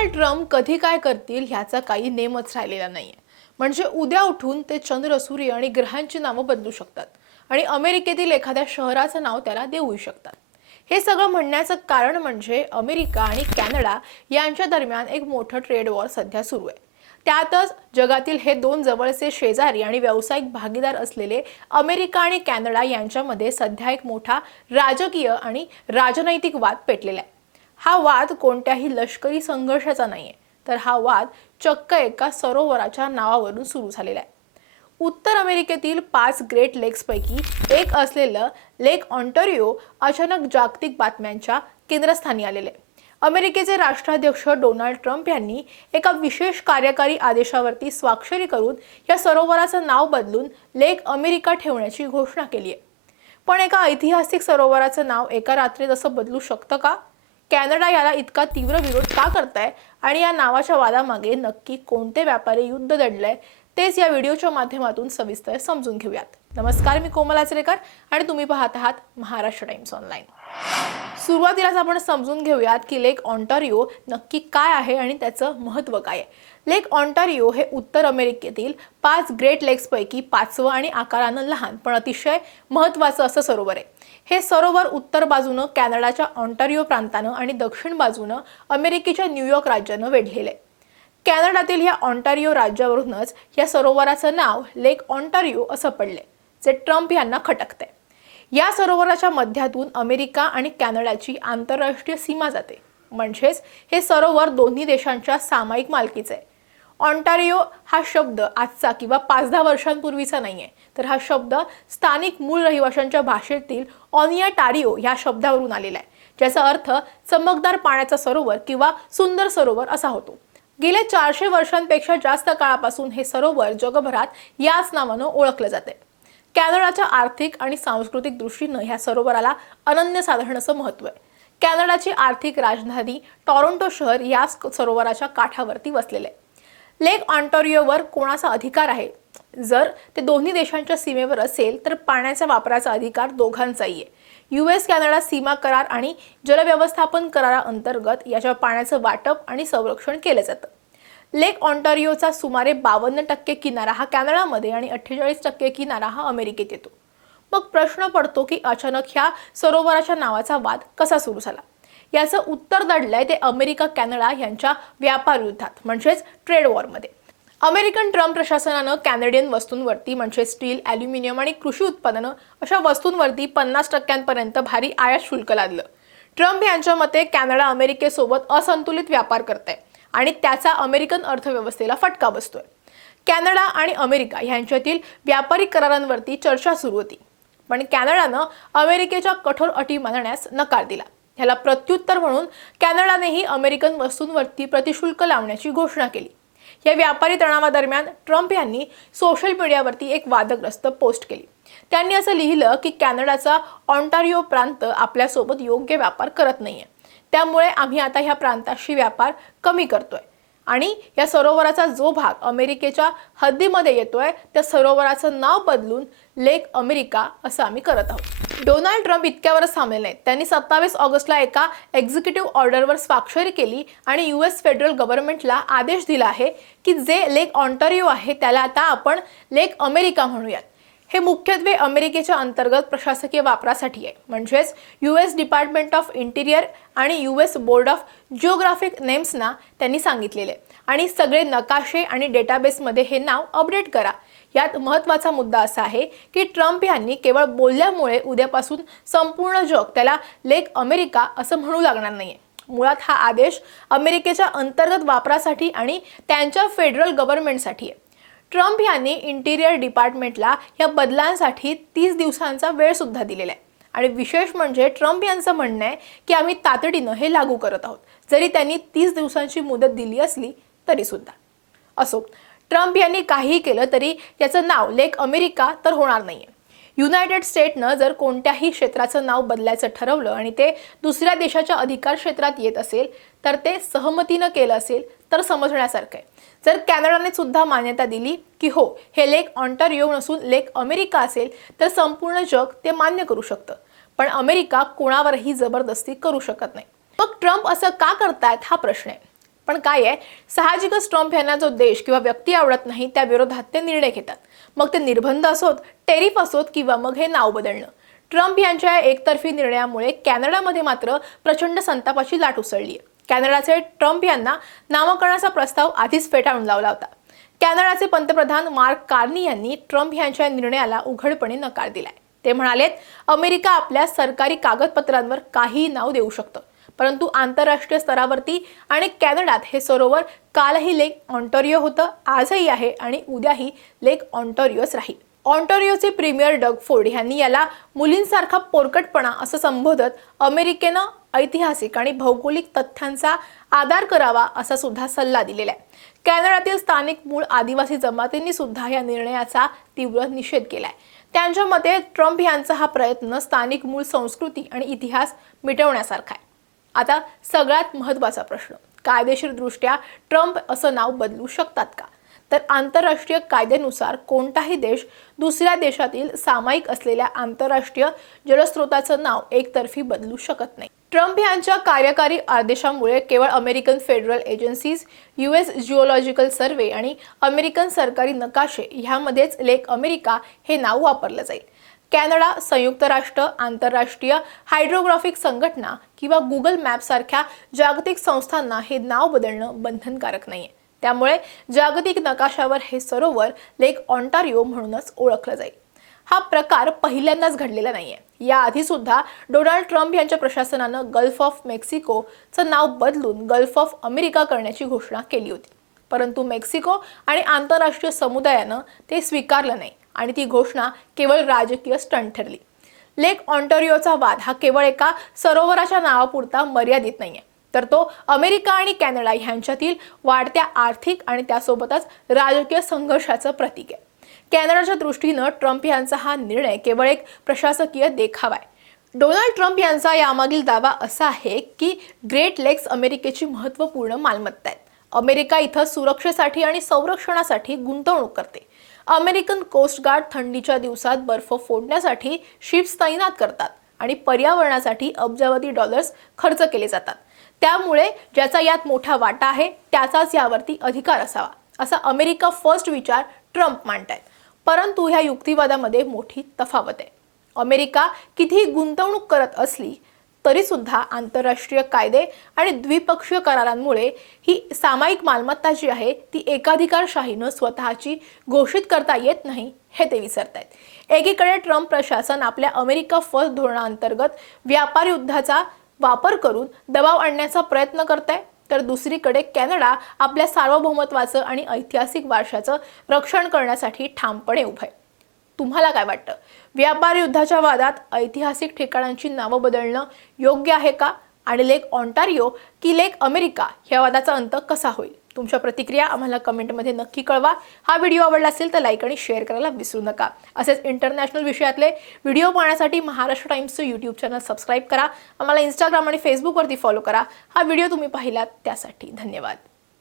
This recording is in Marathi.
डोनाल्ड ट्रम्प कधी काय करतील ह्याचा काही नेमच राहिलेला नाहीये. म्हणजे उद्या उठून ते चंद्र, सूर्य आणि ग्रहांची नावं बदलू शकतात आणि अमेरिकेतील एखाद्या शहराचं नाव त्याला देऊ शकतात. हे सगळं म्हणण्याचं कारण म्हणजे अमेरिका आणि कॅनडा यांच्या दरम्यान एक मोठं ट्रेड वॉर सध्या सुरू आहे. त्यातच जगातील हे दोन जवळचे शेजारी आणि व्यावसायिक भागीदार असलेले अमेरिका आणि कॅनडा यांच्यामध्ये सध्या एक मोठा राजकीय आणि राजनैतिक वाद पेटलेला आहे. हा वाद कोणत्याही लष्करी संघर्षाचा नाहीये, तर हा वाद चक्क एका सरोवराच्या नावावरून सुरू झालेला आहे. उत्तर अमेरिकेतील 5 ग्रेट लेक्सपैकी एक असलेलं लेक ऑन्टारियो अचानक जागतिक बातम्यांच्या केंद्रस्थानी आलेले. अमेरिकेचे राष्ट्राध्यक्ष डोनाल्ड ट्रम्प यांनी एका विशेष कार्यकारी आदेशावरती स्वाक्षरी करून या सरोवराचं नाव बदलून लेक अमेरिका ठेवण्याची घोषणा केली आहे. पण एका ऐतिहासिक सरोवराचं नाव एका रात्रीत असं बदलू शकतं का? कॅनडा याला इतका तीव्र विरोध का करताय आणि या नावाच्या वादामागे नक्की कोणते व्यापारी युद्ध दडलंय तेच या व्हिडिओच्या माध्यमातून सविस्तर समजून घेऊयात. नमस्कार, मी कोमल आचरेकर आणि तुम्ही पाहत आहात महाराष्ट्र टाइम्स ऑनलाईन. सुरुवातीलाच आपण समजून घेऊयात की लेक ऑन्टारियो नक्की काय आहे आणि त्याचं महत्त्व काय आहे. लेक ऑन्टारियो हे उत्तर अमेरिकेतील 5 ग्रेट लेक्सपैकी 5वं आणि आकारानं लहान पण अतिशय महत्त्वाचं असं सरोवर आहे. हे सरोवर उत्तर बाजूनं कॅनडाच्या ऑन्टारियो प्रांतानं आणि दक्षिण बाजूनं अमेरिकेच्या न्यूयॉर्क राज्यानं वेढलेलं आहे. कॅनडातील या ऑन्टारियो राज्यावरूनच या सरोवराचं नाव लेक ऑन्टारियो असं पडले, जे ट्रम्प यांना खटकते. या सरोवराच्या मध्यातून अमेरिका आणि कॅनडाची आंतरराष्ट्रीय सीमा जाते. म्हणजेच हे सरोवर दोन्ही देशांच्या सामायिक मालकीचे आहे. ऑन्टारियो हा शब्द आजचा किंवा 5-10 वर्षांपूर्वीचा नाहीये, तर हा शब्द स्थानिक मूळ रहिवाशांच्या भाषेतील ऑनियाटारियो या शब्दावरून आलेला आहे, ज्याचा अर्थ चमकदार पाण्याचा सरोवर किंवा सुंदर सरोवर असा होतो. गेल्या 400 वर्षांपेक्षा जास्त काळापासून हे सरोवर जगभरात याच नावानं ओळखलं जाते. कॅनडाच्या आर्थिक आणि सांस्कृतिक दृष्टीनं ह्या सरोवराला अनन्यसाधारण असं महत्त्व आहे. कॅनडाची आर्थिक राजधानी टोरंटो शहर या सरोवराच्या काठावरती वसलेले आहे. लेक ऑन्टारियोवर कोणाचा अधिकार आहे? जर ते दोन्ही देशांच्या सीमेवर असेल तर पाण्याच्या वापराचा अधिकार दोघांचाही आहे. US कॅनडा सीमा करार आणि जलव्यवस्थापन कराराअंतर्गत याच्या पाण्याचं वाटप आणि संरक्षण केलं जातं. लेक ऑन्टारियोचा सुमारे 52% किनारा हा कॅनडामध्ये आणि 48% किनारा हा अमेरिकेत येतो. मग प्रश्न पडतो की अचानक ह्या सरोवराच्या नावाचा वाद कसा सुरू झाला? याचं उत्तर दडलंय ते अमेरिका कॅनडा यांच्या व्यापार युद्धात म्हणजेच ट्रेड वॉरमध्ये. अमेरिकन ट्रम्प प्रशासनानं कॅनेडियन वस्तूंवरती म्हणजे स्टील, ॲल्युमिनियम आणि कृषी उत्पादनं अशा वस्तूंवरती 50% भारी आयात शुल्क लादलं. ट्रम्प यांच्या मते कॅनडा अमेरिकेसोबत असंतुलित व्यापार करते आणि त्याचा अमेरिकन अर्थव्यवस्थेला फटका बसतोय. कॅनडा आणि अमेरिका यांच्यातील व्यापारी करारांवरती चर्चा सुरू होती, पण कॅनडानं अमेरिकेच्या कठोर अटी मानण्यास नकार दिला. ह्याला प्रत्युत्तर म्हणून कॅनडानेही अमेरिकन वस्तूंवरती प्रतिशुल्क लावण्याची घोषणा केली. या व्यापारी तणावादरम्यान ट्रम्प यांनी सोशल मीडियावरती एक वादग्रस्त पोस्ट केली. त्यांनी असं लिहिलं की कॅनडाचा ऑन्टारियो प्रांत आपल्यासोबत योग्य व्यापार करत नाहीये, त्यामुळे आम्ही आता ह्या प्रांताशी व्यापार कमी करतोय आणि या सरोवराचा जो भाग अमेरिकेच्या हद्दीमध्ये येतोय त्या सरोवराचं नाव बदलून लेक अमेरिका असं आम्ही करत आहोत. डोनाल्ड ट्रम्प इतक्यावरच थांबले नाहीत. त्यांनी 27 ऑगस्टला एका एक्झिक्युटिव्ह ऑर्डरवर स्वाक्षरी केली आणि US फेडरल गव्हर्नमेंटला आदेश दिला आहे की जे लेक ऑन्टारियो आहे त्याला आता आपण लेक अमेरिका म्हणूयात. हे मुख्यत्वे अमेरिकेच्या अंतर्गत प्रशासकीय वापरासाठी आहे. म्हणजेच US डिपार्टमेंट ऑफ इंटिरियर आणि US बोर्ड ऑफ जिओग्राफिक नेम्सना त्यांनी सांगितलेले आणि सगळे नकाशे आणि डेटाबेसमध्ये हे नाव अपडेट करा. यात महत्त्वाचा मुद्दा असा आहे की ट्रम्प यांनी केवळ बोलल्यामुळे उद्यापासून संपूर्ण जग त्याला लेक अमेरिका असं म्हणू लागणार नाहीये. मुळात हा आदेश अमेरिकेच्या अंतर्गत वापरासाठी आणि त्यांच्या फेडरल गव्हर्नमेंटसाठी आहे. ट्रम्प यांनी इंटिरियर डिपार्टमेंटला या बदलांसाठी 30 दिवसांचा वेळ सुद्धा दिलेला आहे आणि विशेष म्हणजे ट्रम्प यांचं म्हणणं आहे की आम्ही तातडीनं हे लागू करत आहोत. जरी त्यांनी 30 दिवसांची मुदत दिली असली तरी सुद्धा. असो, ट्रम्प यांनी काहीही केलं तरी याचं नाव लेक अमेरिका तर होणार नाहीये. युनायटेड स्टेटनं जर कोणत्याही क्षेत्राचं नाव बदलायचं ठरवलं आणि ते दुसऱ्या देशाच्या अधिकार क्षेत्रात येत असेल तर ते सहमतीनं केलं असेल तर समजण्यासारखं आहे. जर कॅनडाने सुद्धा मान्यता दिली की हो हे लेक ऑन्टारियो नसून लेक अमेरिका असेल तर संपूर्ण जग ते मान्य करू शकतं. पण अमेरिका कोणावरही जबरदस्ती करू शकत नाही. मग ट्रम्प असं का करतायत हा प्रश्न आहे. पण काय आहे, साहजिकच ट्रम्प यांना जो देश किंवा व्यक्ती आवडत नाही त्या विरोधात ते निर्णय घेतात. मग ते निर्बंध असोत, टेरिफ असोत किंवा मग हे नाव बदलणं. ट्रम्प यांच्या एकतर्फी निर्णयामुळे कॅनडामध्ये मात्र प्रचंड संतापाची लाट उसळली आहे. कॅनडाचे ट्रम्प यांना नामकरणाचा प्रस्ताव आधीच फेटाळून लावला होता. कॅनडाचे पंतप्रधान मार्क कार्नी यांनी ट्रम्प यांच्या निर्णयाला उघडपणे नकार दिलाय. ते म्हणालेत, अमेरिका आपल्या सरकारी कागदपत्रांवर काहीही नाव देऊ शकतं, परंतु आंतरराष्ट्रीय स्तरावरती आणि कॅनडात हे सरोवर कालही लेक ऑन्टारियो होतं, आजही आहे आणि उद्याही लेक ऑन्टारियोच राहील. ऑन्टारियोचे प्रीमियर डग फोर्ड यांनी याला मुलींसारखा पोरकटपणा असं संबोधत अमेरिकेनं ऐतिहासिक आणि भौगोलिक तथ्यांचा आदर करावा असा सुद्धा सल्ला दिलेला आहे. कॅनडातील स्थानिक मूळ आदिवासी जमातींनी सुद्धा या निर्णयाचा तीव्र निषेध केलाय. त्यांच्या मते ट्रम्प यांचा हा प्रयत्न स्थानिक मूळ संस्कृती आणि इतिहास मिटवण्यासारखा आहे. आता सगळ्यात महत्त्वाचा प्रश्न, कायदेशीरदृष्ट्या ट्रम्प असं नाव बदलू शकतात का? तर आंतरराष्ट्रीय कायद्यानुसार कोणताही देश दुसऱ्या देशातील सामायिक असलेल्या आंतरराष्ट्रीय जलस्रोताचं नाव एकतर्फी बदलू शकत नाही. ट्रम्प यांच्या कार्यकारी आदेशामुळे केवळ American federal agencies, US geological survey आणि अमेरिकन सरकारी नकाशे ह्यामध्येच लेक अमेरिका हे नाव वापरलं जाईल. कॅनडा, संयुक्त राष्ट्र, आंतरराष्ट्रीय हायड्रोग्राफिक संघटना किंवा गुगल मॅप सारख्या जागतिक संस्थांना हे नाव बदलणं बंधनकारक नाहीये. त्यामुळे जागतिक नकाशावर हे सरोवर लेक ऑन्टारियो म्हणूनच ओळखलं जाईल. हा प्रकार पहिल्यांदाच घडलेला नाहीये. याआधी सुद्धा डोनाल्ड ट्रम्प यांच्या प्रशासनानं गल्फ ऑफ मेक्सिकोचं नाव बदलून गल्फ ऑफ अमेरिका करण्याची घोषणा केली होती, परंतु मेक्सिको आणि आंतरराष्ट्रीय समुदायानं ते स्वीकारलं नाही आणि ती घोषणा केवळ राजकीय स्टंट ठरली. लेक ऑन्टारियोचा वाद हा केवळ एका सरोवराच्या नावापुरता मर्यादित नाहीये, तर तो अमेरिका आणि कॅनडा यांच्यातील वाढत्या आर्थिक आणि त्यासोबतच राजकीय संघर्षाचं प्रतीक आहे. कॅनडाच्या दृष्टीनं ट्रम्प यांचा हा निर्णय केवळ एक प्रशासकीय देखावा आहे. डोनाल्ड ट्रम्प यांचा यामागील दावा असा आहे की ग्रेट लेक्स अमेरिकेची महत्त्वपूर्ण मालमत्ता आहेत. अमेरिका इथं सुरक्षेसाठी आणि संरक्षणासाठी गुंतवणूक करते. अमेरिकन कोस्ट गार्ड थंडीच्या दिवसात बर्फ फोडण्यासाठी शिप्स तैनात करतात आणि पर्यावरणासाठी अब्जावधी डॉलर्स खर्च केले जातात. त्यामुळे ज्याचा यात मोठा वाटा आहे त्याचाच यावरती अधिकार असावा, असा अमेरिका फर्स्ट विचार ट्रम्प मांडतायत. परंतु ह्या युक्तिवादामध्ये मोठी तफावत आहे. अमेरिका कितीही गुंतवणूक करत असली तरी सुद्धा आंतरराष्ट्रीय कायदे आणि द्विपक्षीय करारांमुळे ही सामायिक मालमत्ता जी आहे ती एकाधिकारशाहीनं स्वतःची घोषित करता येत नाही, हे ते विसरतायत. एकीकडे ट्रम्प प्रशासन आपल्या अमेरिका फर्स्ट धोरणाअंतर्गत व्यापार युद्धाचा वापर करून दबाव आणण्याचा प्रयत्न करत आहे, तर दुसरीकडे कॅनडा आपल्या सार्वभौमत्वाचं आणि ऐतिहासिक वारशाचं रक्षण करण्यासाठी ठामपणे उभं आहे. तुम्हाला काय वाटतं? व्यापार युद्धाच्या वादात ऐतिहासिक ठिकाणांची नावं बदलणं योग्य आहे का? आणि लेक ऑन्टारियो की लेक अमेरिका या वादाचा अंत कसा होईल? तुमच्या प्रतिक्रिया आम्हाला कमेंटमध्ये नक्की कळवा. हा व्हिडिओ आवडला असेल तर लाईक आणि शेअर करायला विसरू नका. असेच इंटरनॅशनल विषयातले व्हिडिओ पाहण्यासाठी महाराष्ट्र टाइम्सचं यूट्यूब चॅनल सबस्क्राईब करा. आम्हाला इंस्टाग्राम आणि फेसबुकवरती फॉलो करा. हा व्हिडिओ तुम्ही पाहिलात त्यासाठी धन्यवाद.